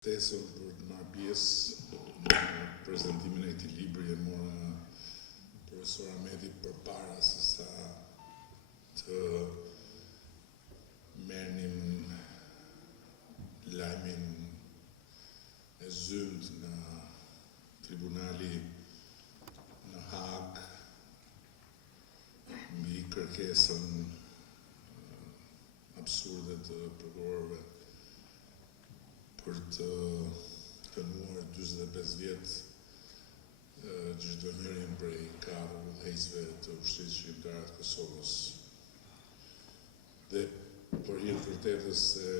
Tesën për të marrë pjesë në prezentimin e këtij libri e mora profesor Ahmeti përpara se sa të merrnim lajmin e zymt nga tribunali në Hag mbi kërkesën absurde të prokurorëve për të dënuar 45 vjet çdo njërin prej 4 udhëheqësve të ushtrisë shqiptare të Kosovës. Dhe për hir të vërtetës se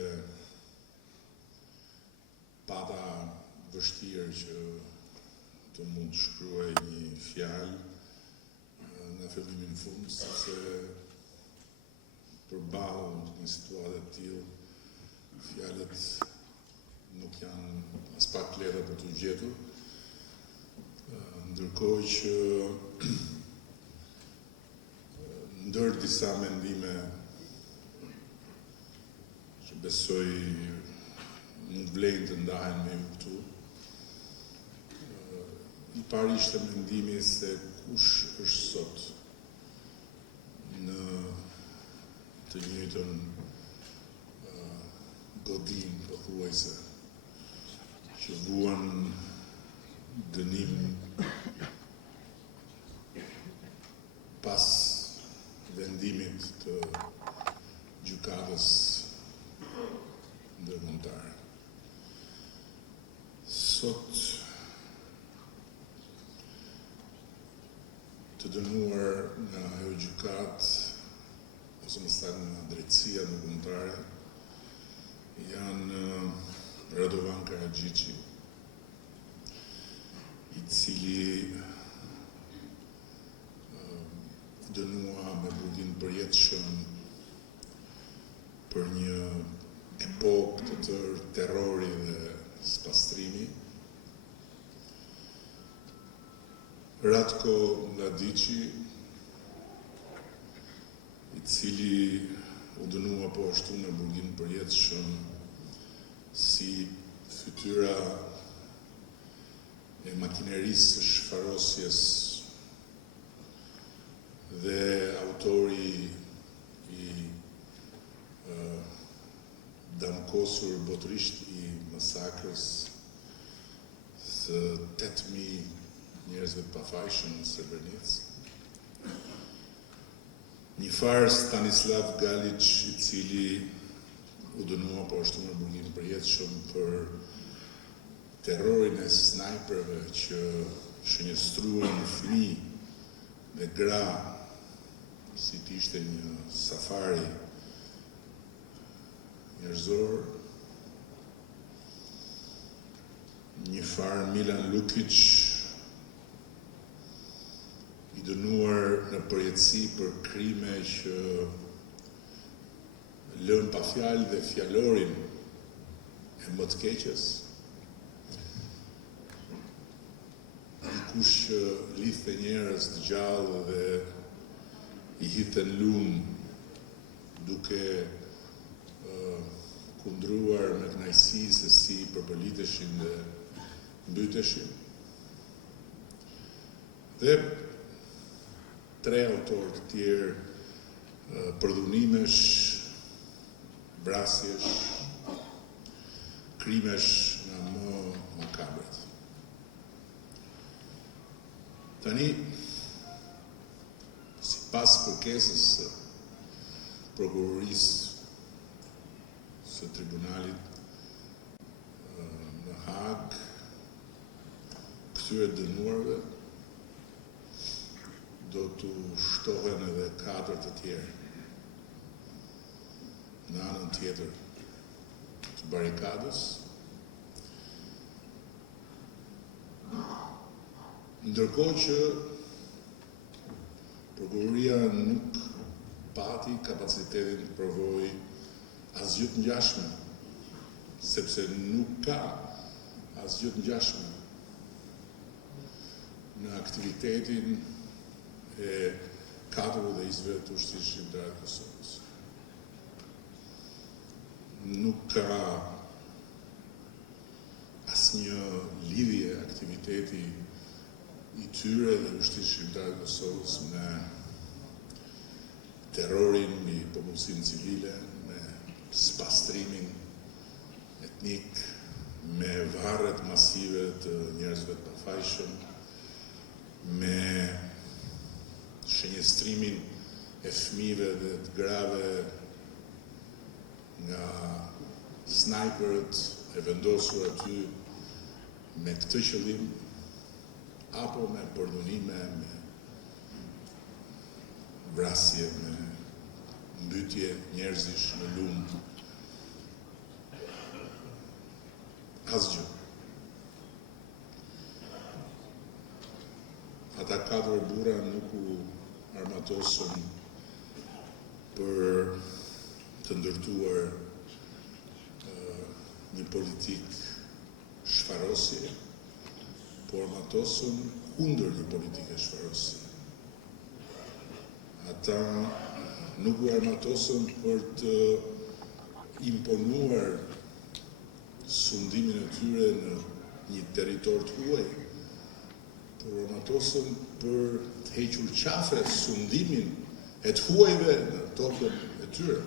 pata vështirë që të mund të shkruaj një fjalë nga fillimi në fund, sepse përballë një situate të tillë, fjalët nuk janë as pak lehta për të gjetur, ndërkohë që ndër disa mendime që besoj nuk vlen të ndahen me ju këtu, i pari ishte mendimi se kush është sot në të njëjtën godin pothuajse që vuan dënim pas vendimit të gjykatës ndërkombëtare. Sot të dënuar nga ajo gjykatë, ose më saktë nga drejtësia ndërkombëtare, janë Radovan Karadžići, i cili dënua me burgim përjetshëm për një epokë të tërë terrori dhe spastrimi. Ratko Mladići, i cili u dënua po ashtu me burgim përjetshëm si fytyra e makinerisë së shfarosjes dhe autori i damkosur botërisht i masakrës së 8.000 njerëzve të pafajshëm në Srebrenicë. Një farë Stanislav Galić, i cili u dënua po ashtu me burgim përjetshëm për terrorin e snajperëve që shënjestruan fëmijë me gra, si të ishte një safari njerëzor. Një farë Milan Lukić, i dënuar në përjetësi për krime që lën pa fjalë dhe fjalorin e më të keqes. Dikush që lidhte njerëz të gjallë dhe i hidhte në lumë duke kundruar me kënaqësi se si përballiteshin dhe mbyteshin. Dhe 3 autorë të tjerë përdhunimesh, vrasjesh, krimesh nga më makabret. Tani, sipas kërkesës së prokurorisë së tribunalit në Hag, këtyre dënuarve do të shtohen edhe 4 të tjerë në anën tjetër të barikadës. Ndërkohë që prokuroria nuk pati kapacitetin të provojë asgjë të ngjashme, sepse nuk ka asgjë të ngjashme në aktivitetin e 4 udhëheqësve të ushtrisë shqiptare të Kosovës. Nuk ka asnjë lidhje aktiviteti i tyre dhe Ushtrisë Shqiptare të Kosovës me terrorin mbi popullsinë civile, me spastrimin etnik, me varret masive të njerëzve të pafajshëm, me shenjestrimin e fëmijëve dhe të grave nga snajperët e vendosur aty me këtë qëllim, apo me përdhunime, me vrasje, me mbytje njerëzish në lumë. Asgjë. Ata 4 burra nuk u armatosën për të ndërtuar një politik shfarosje, por armatosën kundër një politike shfarosje. Ata nuk u armatosën për të imponuar sundimin e tyre në një territor të huaj, por armatosën për të hequr qafe sundimin e të huajve në tokën e tyre.